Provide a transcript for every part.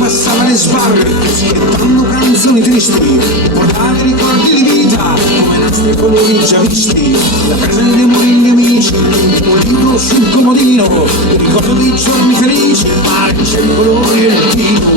Passava le sbarre, schiettando canzoni tristi, portare ricordi di vita, come nastri colori già visti, la casa dei morini amici, un libro sul comodino, il ricordo dei giorni felici, il mare, i colori e il vino.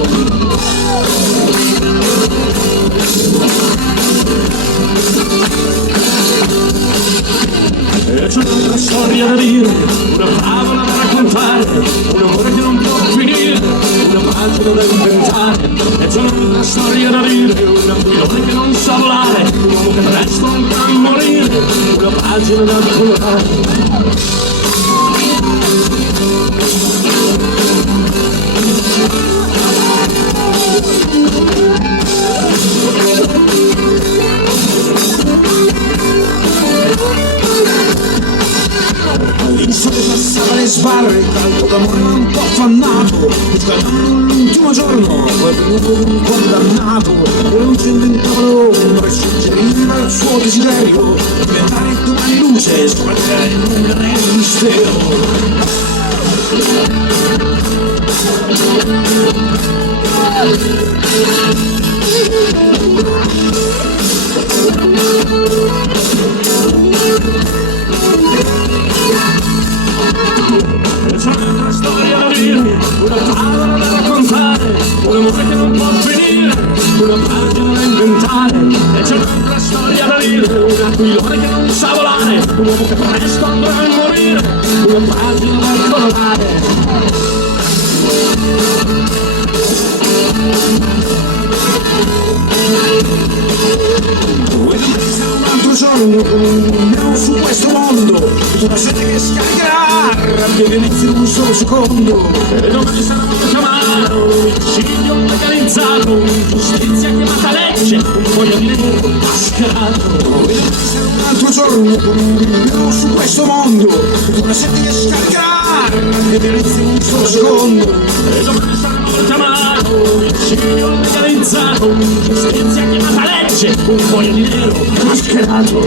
E c'è un'altra storia da dire, una favola da raccontare, un amore che non può finire, una pagina da inventare. E c'è un'altra storia da dire, un aquilone che non sa volare, un uomo che presto non può morire, una pagina da colorare. Il sole passava le sbarre, caldo d'amore ma un po' affannato, scaldando l'ultimo giorno, poi venuto un condannato, e non si inventava l'ombra e suggeriva il suo desiderio, diventare domani luce, scoprire un grande mistero. C'è un'altra storia da dire, una favola da raccontare, un amore che non può finire, una pagina da inventare. E c'è un'altra storia da dire, un aquilone che non sa volare, un uomo che presto andrà a morire, una pagina da colorare. Un altro giorno su questo mondo, una sete che scaricherà rabbia e inizio in un solo secondo. E domani sarà molto amaro, un omicidio legalizzato, un'ingiustizia chiamata legge, un foglio di lavoro mascherato. Un altro giorno su questo mondo, una sete che scaricherà rabbia e inizio in un solo secondo. E domani sarà molto amaro, un omicidio legalizzato, un'ingiustizia chiamata legge, un foglio di nero mascherato.